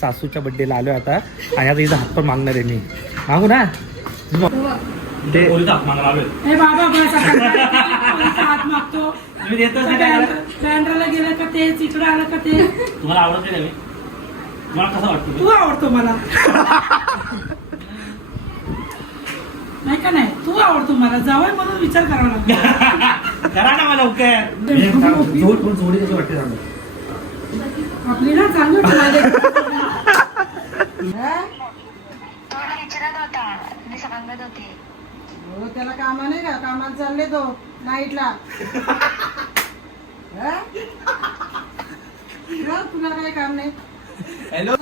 सासूच्या बड्डेला आलोय आता आणि आता हिचा हात पण मागणार आहे मी. मागू ना ते मागायला आलोय. हात मागतो बँड्राला गेलं का ते इकडं आलं का ते. तुम्हाला आवडत नाही? मला कसं वाटतं? तू आवडतो मला नाही का नाही, तू आवडतो मला. जावं म्हणून विचार करावा लागतो. करा ना मला जोडी कशी वाटते आपली ना चांगली हो, त्याला कामा नाही का? कामाला चालले तो नाईटला. तुला काय काम नाही? हॅलो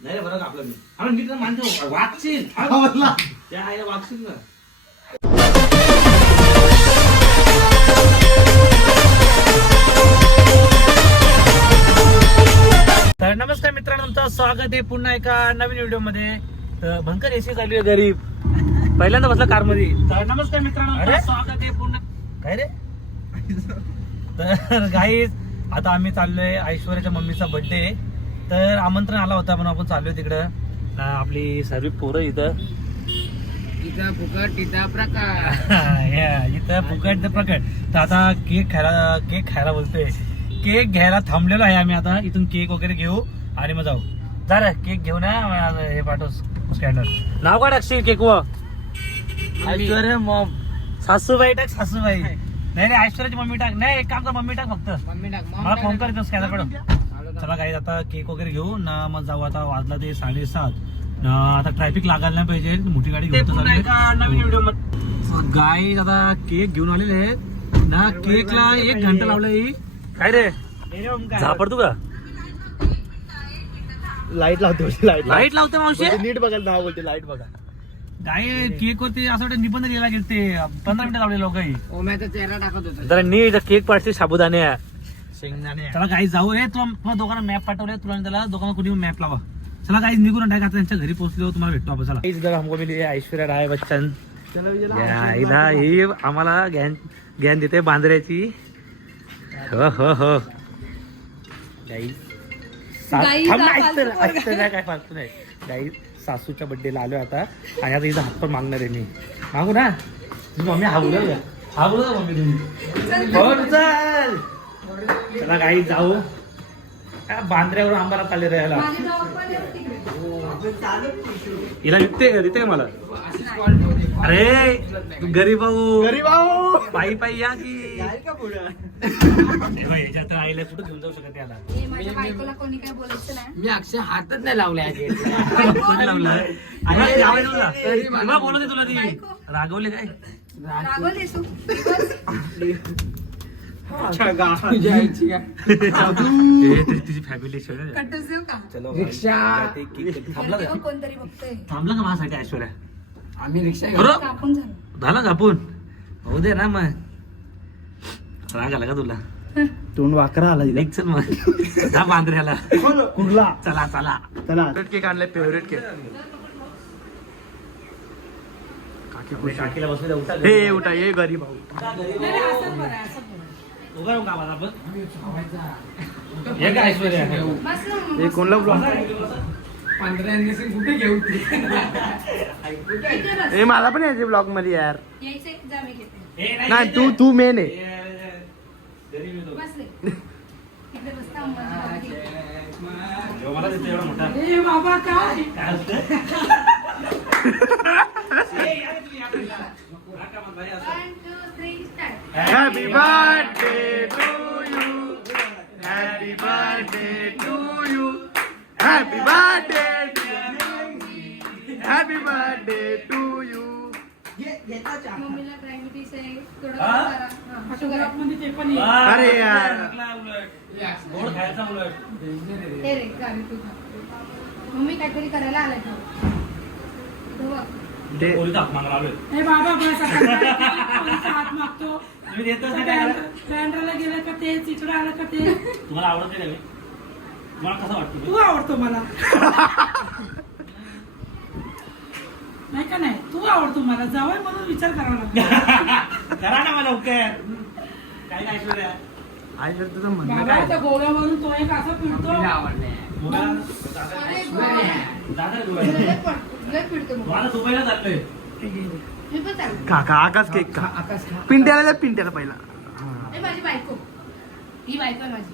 नाही बरं आपलं मी नीट मानतो वागशील त्या आईला वागशील ना. तर नमस्कार मित्रांनो, तुमचं स्वागत आहे पुन्हा एका नवीन व्हिडिओ मध्ये. भंकर एसी चालू आहे गरीब, पहिल्यांदा बसला कार मध्ये. तर नमस्कार मित्रांनो, स्वागत आहे पुन्हा. काय रे तर गाईज आता आम्ही चाललोय ऐश्वर्याच्या मम्मीचा बर्थडे. तर आमंत्रण आला होता म्हणून आपण चाललोय तिकडं. आपली सर्व पोरं इथं फुकट तिथं प्रकार इथं फुकट प्रकट. तर आता केक खायला बोलतोय. केक घ्यायला थांबलेलो आहे आम्ही. आता इथून केक वगैरे घेऊ आणि मग जाऊ. झालं केक घेऊ ना, हे पाठव स्कॅनर. नाव काय टाकशील केक व? ऐश्वर्या मॉम. सासूबाई टाक सासूबाई. नाही नाही ऐश्वर्याची मम्मी टाक. नाही एक काम कर, मम्मी टाक फक्त. मला फोन कर स्कॅनर कडून. चला काही आता केक वगैरे घेऊ ना मग जाऊ. आता वाजला ते 7:30. आता ट्रॅफिक लागायला नाही पाहिजे, मोठी गाडी घेऊन नवीन व्हिडिओ मध्ये. गाईज आता केक घेऊन आलेले आहेत ना. केकला 1 घंटा लावलाय. काय रे झापडतो का? लाईट लावतो. लाईट लावते मावशी. नीट बघायला नाव बोलते. लाईट बघा. काय केक वरती असं वाटतं निबंध लिहायला गेले ते 15 मिनिटं लावले लोक. ओम्याचा चेहरा टाकत होता. जरा नीट केक पाठते साबुदाणे शेंगदाणे. चला काही जाऊ. तुला दोघांना मॅप पाठवले तुला, त्याला दोघांना कुणी मॅप लावा. चला काही निघून टाका. आता त्यांच्या घरी पोहोचलो तुम्हाला भेटतो आपण. चला हमको मिली ऐश्वर्या राय बच्चन. ही आम्हाला ज्ञान देते बांद्र्याची. हो हो हो काय फालतू नाही. गाई सासूच्या बड्डेला आलोय आता आणि आता हिचा हात पण मागणार आहे मी. मागू ना मम्मी. हा बोल मम्मी तुम्ही. चल चला काही जाऊ. बांद्र्यावर आंबाला चालले राहायला. हिला देते का मला? अरे गरीब भाऊ पायी पायी या की याच्यात आईला कुठं घेऊन जाऊ शकत याला. मी अक्षय हातच नाही लावलाय. बोलत तुला ती रागवले काय? तिची फॅमिली रिक्षा थांबला का माझ्यासाठी ऐश्वर्या? आम्ही रिक्षा झाला कापून होऊ दे ना. मग राग आला का तुला? तोंड वाकरा आला. चल मग जा बांद्र्याला. कुठला? चला चला चला. केक आणलाय फेवरेट केक. काकीला बसू उठा. हे उठा. ये गरीब भाऊ. उभा राहून कामाला आपण. हे काय ऐश्वर्या हे कोणला ब्लॉग? कुठे घेऊ? हे मला पण यायचे ब्लॉग मध्ये यार. नाही तू मेन आहे. मला देतो एवढा मोठा. बाबा काय Happy birthday to you. Happy birthday to you. Happy birthday to you. Happy birthday to you. मम्मीला डायबिटीस आहे. अरे यार गोड खायचा उलट. हे रे गावी तुझा मम्मी काहीतरी करायला आलाय का? हे बाबा हात मागतो बँड्राला गेलं का ते इकडं आलं का ते. तुम्हाला आवडत नाही? मला कसं वाटतं? तू आवडतो मला. नाही का नाही तू आवडतो मला जावं म्हणून विचार करावा लागतो. करा ना मला लवकर. काय काय ऐश्वर्या आईला तुझं म्हणणं बाबा काय त्या गोव्यावरून तो एक असं फिरतो. गोव्याला अरे गोवा. जाणार गोव्याला. लय फिरतो मग. मला दुबईला चाललोय. मी पण चालू. काका आकाश केक का पिंट्याला द्या, पिंट्याला पहिला. ए माझी बायको. ही बायको आहे माझी.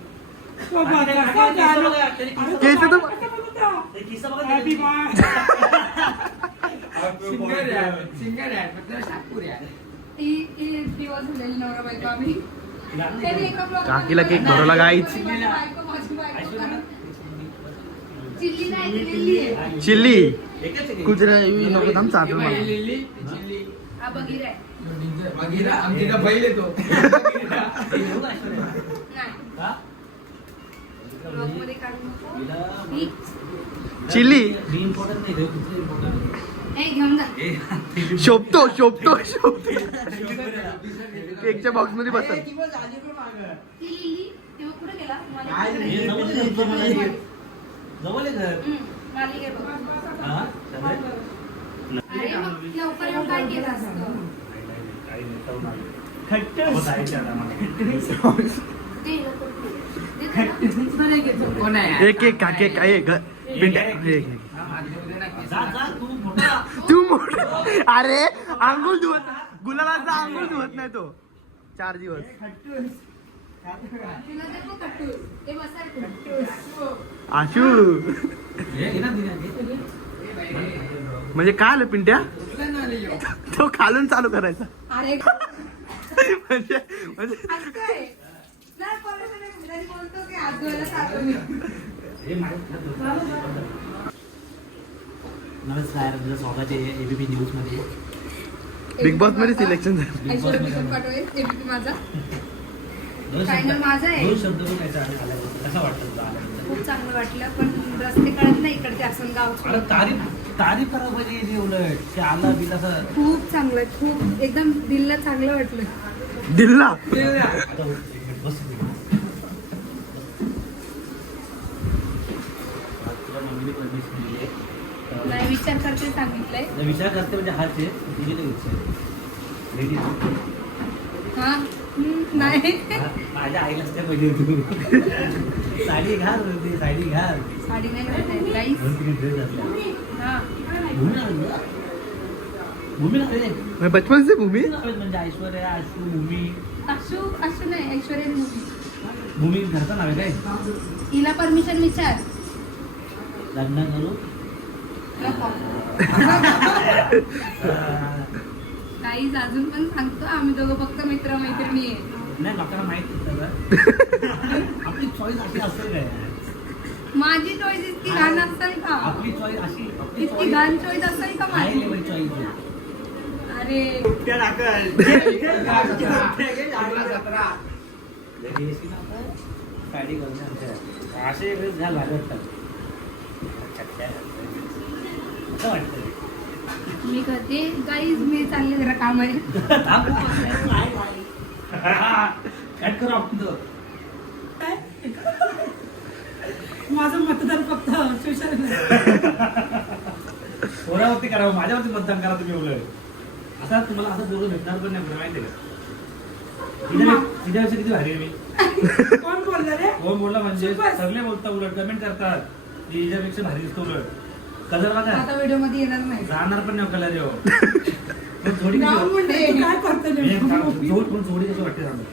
बाबा, ते कसं काका झालं? बघा, त्याने किस्सा अरे केस तो तर- बाबा कसं बोलतो? ते किस्सा बघा Happy त्याने. ती दिवस झालेली नवरा बायको आम्ही. त्यांनी एका ब्लॉग काकीला केक भरवला गाईच. माझी बायको करून. चिल्ली नाही ती लिल्ली आहे. चिल्ली एकच आहे. कुजरा नको थांब चालू मला. हा बगीरा आहे. एवढं ऐश्वर्या. नाही. हा? ब्लॉग मध्ये काढू नको. हिला- ही. चिल्ली मी इम्पॉर्टंट नाही रे, दुसरं इम्पॉर्टंट. ए घेऊन जा. शोभतो शोभतो शोभतो केकच्या बॉक्स मध्ये बसल. ती लिल्ली तेव्हा कुठे गेला? हे जवळ आहे तुमचं मला हे. जवळ आहे घर. मालिक आहे बघ. हा? चालेल. अरे मग लवकर येऊन काय केलं असतं? काही नाही, करून आलो. हो, जायचं आता मला. दे लवकर. दे त्याला. कोण आहे? एक एक काके काय पिंट्या एक. जा जा तू मोठा. तू मोठ अरे आंघोळ धुवत गुलाबाचा आंघोळ धुवत नाही तो 4 दिवस. तुला ते पण कट्टूस. ते बसा रे कट्टूस. आशू हे घे ना, घे ना, घे. म्हणजे काय आलं पिंट्या तो खालून चालू करायचा अरे म्हणजे म्हणजे आज काय? नाही बोलायचं नाही. मुलांनी बोलतो की आज धुवायला चाललो मी. हे माझं- नमस्कार, तुझं स्वागत आहे एबीपी न्यूज मध्ये. बिग बॉस मध्ये सिलेक्शन झालं. ऐश्वर्या बिकट पाठव आहे. ABP माझा. दोन Final शब्द- माझा आहे. दोन शब्द बोलायचा आहे मला. कसं वाटतं तुला आल्यानंतर? खूप चांगलं वाटलं पण रस्ते कळत नाही इकडचे असून गावचे. अरे तारीफ करा पाहिजे जे उलट ते आला बिल असं. खूप चांगलं खूप एकदम दिलला चांगलं वाटलं. दिल्ला आता एक मिनिट, बस. तुला मम्मीने परमिशन दिली आहे. नाही विचार करते सांगितलंय. जर विचार करते म्हणजे हाच आहे दिली तर विचार. Ladies. हा नाही हा, माझ्या आईलाच काय पाहिजे तू. साडी घाल ती साडी घाल. साडी नाही घालत काहीच. दोन तीन ड्रेस असल्या. हा भूमी नाव भूमी नाव आहे. मैं बचपन से भूमि नाव आहेत म्हणजे ऐश्वर्या, आशू, भूमी. अशू नाही ऐश्वर्या मुली. भूमी घरचं नाव आहे काय? हिला परमिशन विचार. लग्न करू. नको. काहीच अजून पण सांगतो आम्ही दोघं फक्त मित्र मैत्रिणी आहे. नाही लोकांना माहिती सगळं. आपली चॉईस अशी असेल काय? माझी चॉईस इतकी घाण असेल का? आपली चॉईस अशी आपली इतकी choice घाण चॉईस असेल का हाय माझी? लेवल चॉईस अरे साडी घालून असे ड्रेस घाल लागत असं वाटतं. मी करते गाईज मी चालले जरा काम आहे. कट करू आपण तो. माझं मतदान फक्त शिवसेना. कोणावरती करावं माझ्यावरती मतदान करा तुम्ही उलट. आता तुम्हाला असं बोलून भेटणार पण नाही माहिती आहे का? तिच्यापेक्षा किती भारी आहे मी. कोण बोललं रे? कोण बोलला म्हणजे बस. सगळे बोलतात उलट कमेंट करतात की हिच्यापेक्षा भारी दिसतो उलट. कलर बघा आता व्हिडिओ मध्ये येणार नाही. जाणार पण नाही कलर येऊ. पण थोडी गाव मुंडे. तू काय करतो नेमकं? जोडी कसं वाटते सांगा.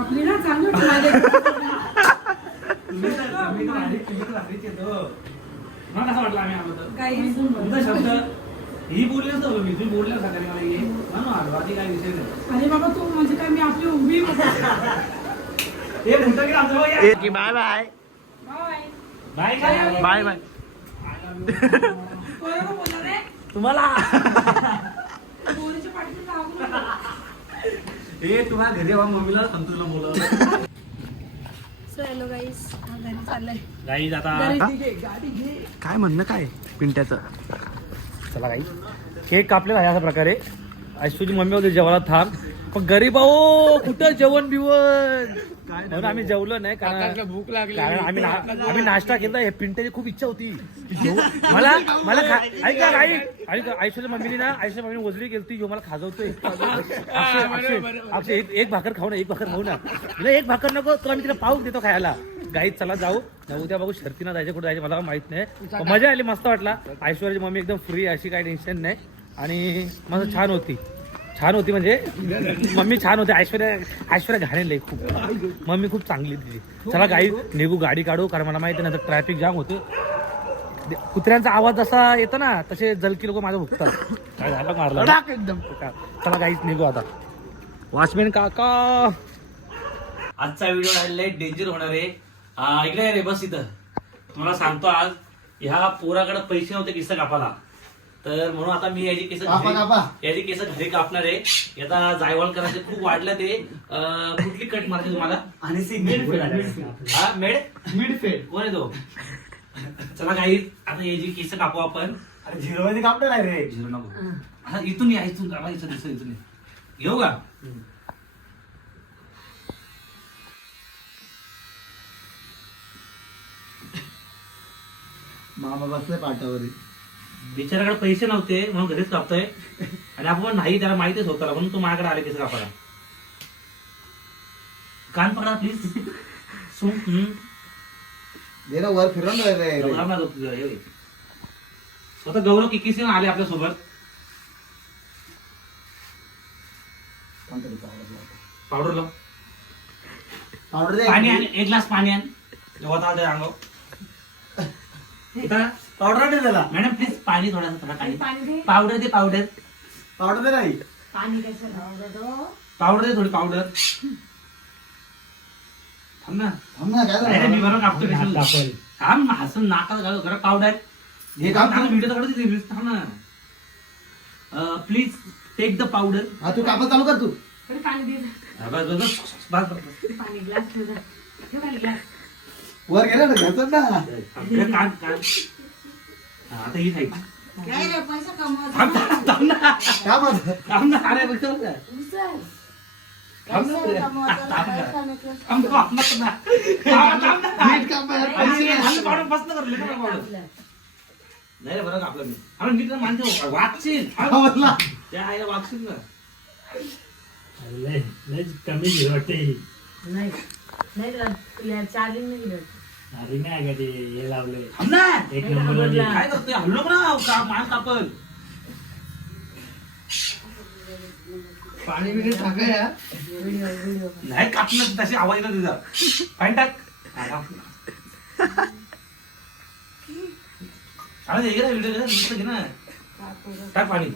आपली ना चांगलं ठेवायला. तुम्ही तर भारीच येतो. मला कसं वाटलं आम्ही आलो तर गाईज तुमचा शब्द ही बोलले नसतं मी तुम्ही बोलले सकाळी मला ये म्हणून आलो आधी काय विषय नाही. अरे बाबा तू म्हणजे काय मी आपली उभी हे मोठं की आमचं बाई bye bye bye bye bye bye कोणाला बोलला रे? तुम्हाला पोरीच्या पाठीचं लागू नको. हे तुम्हाला घरी येऊन मम्मीला सांगतो तुला बोला. सो हॅलो गाईज घरी चाललंय. गाईज आता काय म्हणणं काय पिंट्याचं. चला गाई केक कापलेला आहे अशा प्रकारे ऐश्वर्याची मम्मी होती जेवायला थांब, पण गरीब आहो कुठं जेवण बिवण, म्हणून आम्ही जेवलो नाही कारण भूक लागली. कारण आम्ही नाश्ता केला. हे पिंट्याची खूप इच्छा होती की मला ऐका ऐश्वर्या मम्मीने ना ऐश्वर्या मम्मीने वजली केली ती, मला खाजवतोय अक्षय एक भाकर खाऊ ना, एक भाकर खाऊ ना. एक भाकर नको तुला मी तिला पाऊस देतो खायला. गाईत चला जाऊ उद्या बघू शर्तीनं जायचं कुठे जायचं मला माहित नाही. मजा आली, मस्त वाटला. ऐश्वर्याची मम्मी एकदम फ्री, अशी काही टेन्शन नाही आणि मस्त छान होती म्हणजे मम्मी छान होती. ऐश्वर्या घाणेल खूप, मम्मी खूप चांगली तिची. चला गाई निघू, गाडी काढू कारण मला माहिती नाही तर ट्रॅफिक जाम होते. कुत्र्यांचा आवाज जसा येतो ना तसे जलकी लोक माझं भुगतात. काय झालं मारला एकदम. चला गाईच निघू आता. वॉचमॅन काका आजचा व्हिडिओ आलेला आहे, डेंजर होणार आहे. इकडे रे बस इथं. तुम्हाला सांगतो आज ह्या पोराकडे पैसे नव्हते केस कापाला, तर म्हणून आता मी याची केस घरी कापणार आहे. आता जायवळ करायचे खूप वाढलं ते. कुठली कट मारायची तुम्हाला? आणि मिड फेड कोण आहे तो? चला काही आता याची केस कापू आपण. अरे झिरो मध्ये कापणार आहे रे. झिरो नको, आता इथून या, इथून येऊ का? मामा बसले पाठावर. बिचाराकडे पैसे नव्हते म्हणून घरीच कापतोय आणि आपण नाही, त्याला माहितीच होतं म्हणून तो माझ्याकडे आले केस कापायला. कान पकडा प्लीज. वर फिरवून स्वतः गौरव किकीसी आले आपल्या सोबत. पावडर लाव, पाणी आण, एक ग्लास पाणी आण. अंगावर पावडर दे त्याला. मॅडम प्लीज पाणी थोडा पावडर दे. पावडर दे नाही. पावडर दे थोडी पावडर. थांब ना काय मी बरोबर कापतो. थांब हसून नाकात घालू जरा पावडर. हे काम व्हिडिओ तर काढू. थांब ना प्लीज टेक द पावडर. हा तू कापड चालू कर तू. वर गेला ना घ्यायचं ना. आता ही नाही. पैसा कमवत अरे बघतो नाही रे बरं आपलं मी मानतो वागशील त्या आईला वागशील ना. कमी वाटते हे लावले एक नंबर. काय करतोय हल्लो ना मान कापल. पाणी बिणी टाका या. नाही कापलं तशी आवाज येतो तुझा. पाणी टाक. व्हिडिओ घे ना. टाक पाणी.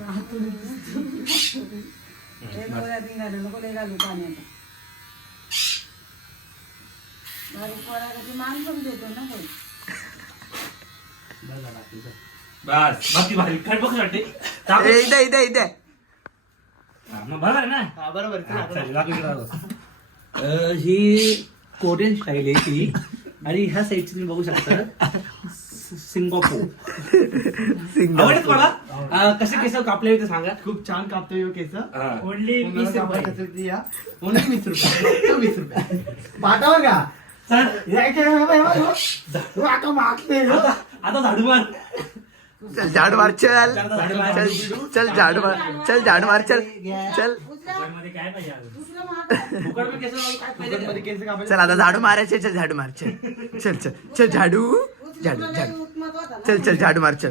बस बाकी भारी काय बघ वाटते. इथे बरोबर आहे ना? बरोबर. ही कोरियन स्टाईल आहे ती. आणि ह्या साईडची तुम्ही बघू शकता सिंगापूर. आवडत तुम्हाला कसे केस कापले ते सांगा. खूप छान कापतोय केस. ओनली 20 रुपये. पाठावर का आता झाडू मार. चल झाडू मार. चल झाडू मार. झाडू मार. चल आता झाडू मारायचे. चल झाडू मार. चल झाडू चल झाडू मार. चल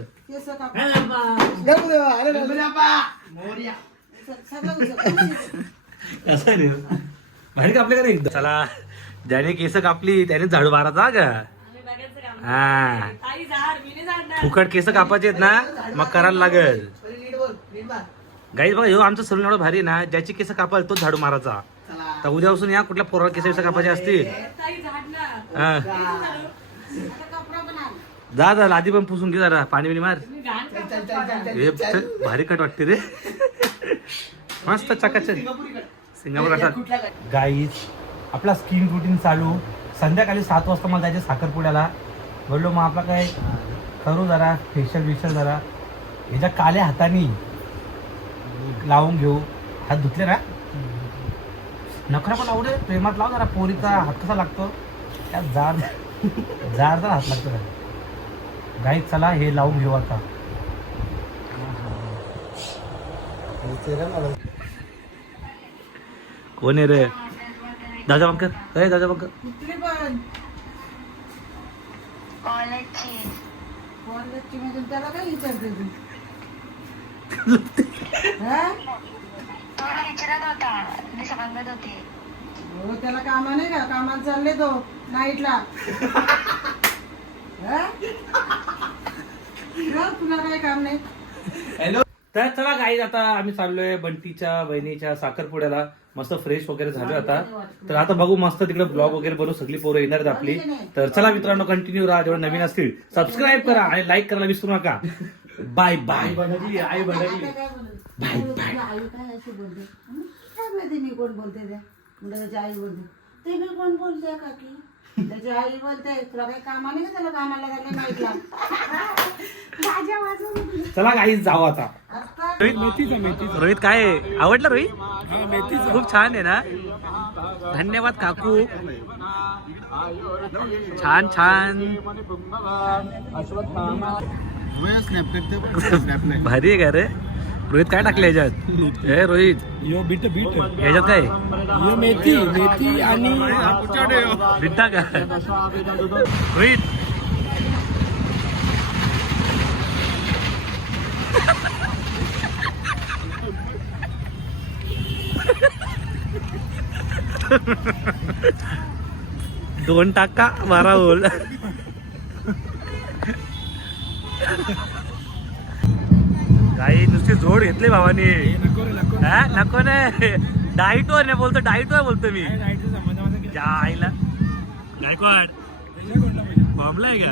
भारी कापले का एकदा. चला ज्याने केस कापली त्याने झाडू मारायचा का. हा फुकट केस कापायचे आहेत ना मग करायला लागेल. गाईज बघा ह्यो आमचं सलून एवढं भारी ना, ज्याची केस कापाल तो झाडू मारायचा. तर उद्यापासून या कुठल्या पोराला केस कापायचे असतील जा आधी पण पुसून घे जरा. पाणी बिणी मार. भारी कट वाटते रे. मस्त चकाचक सिंगापूर. गाईज आपला स्किन रुटीन चालू. संध्याकाळी 7 वाजता मला जायचे साखरपुड्याला. बोललो मग आपला काय करू जरा फेशियल जरा. ह्याच्या काल्या हातानी लावून घेऊ. हात धुतले ना, नखरा पण आवडे प्रेमात लाव जरा. पोरीचा हात कसा लागतो त्या जाड जाड जर हात लागतो. गाईत चला हे लावून घेऊ आता. कोण आहे रे? दादा बंकर, अरे दादा बंकर. कुठली पण कॉलेजची कॉलेजची म्हणजे त्याला काय विचारते तू? हा? तुला विचारत होता, मी सांगत होते. हो त्याला कामा नाही का? कामाला चालले तो नाईटला. हा? का? तुला काही काम नाही? तर चला गाईज आता आम्ही चाललोय बंटीच्या बहिणीच्या साखरपुड्याला. मस्त फ्रेश वगैरे झालोय आता. तर आता बघू मस्त तिकडे ब्लॉग वगैरे बनवू. सगळी पोरं येणार आहेत आपली. तर चला मित्रांनो कंटिन्यू राहा. जेव्हा नवीन असतील सबस्क्राईब करा आणि लाईक करायला विसरू नका. Bye bye. आई काय बोलत? आई काय अशी बोलते? काय माहिती मी कोण बोलते त्या? म्हणजे त्याची आई बोलते. ते मी कोण बोलते काकी? त्याची आई बोलते. तुला काही कामा नाही का? त्याला कामाला झालं नाईटला. माझ्या वाजून चला गाईज जाऊ आता. आता रोहित काय आहे? आवडलं रोहित? खूप छान आहे ना. धन्यवाद काकू. छान छान भारी आहे का रे? रोहित काय टाकलं याच्यात? हे रोहित याच्यात काय? मेथी आणि बिट्टा का रोहित? दोन टाका 12 बोल. गाई नुसती जोड घेतली भावानी. नको नाही. डाईट वर नाही बोलतो, डाईट वर बोलतो मी. ज्या आईला गायकवाड बॉम्बला आहे का?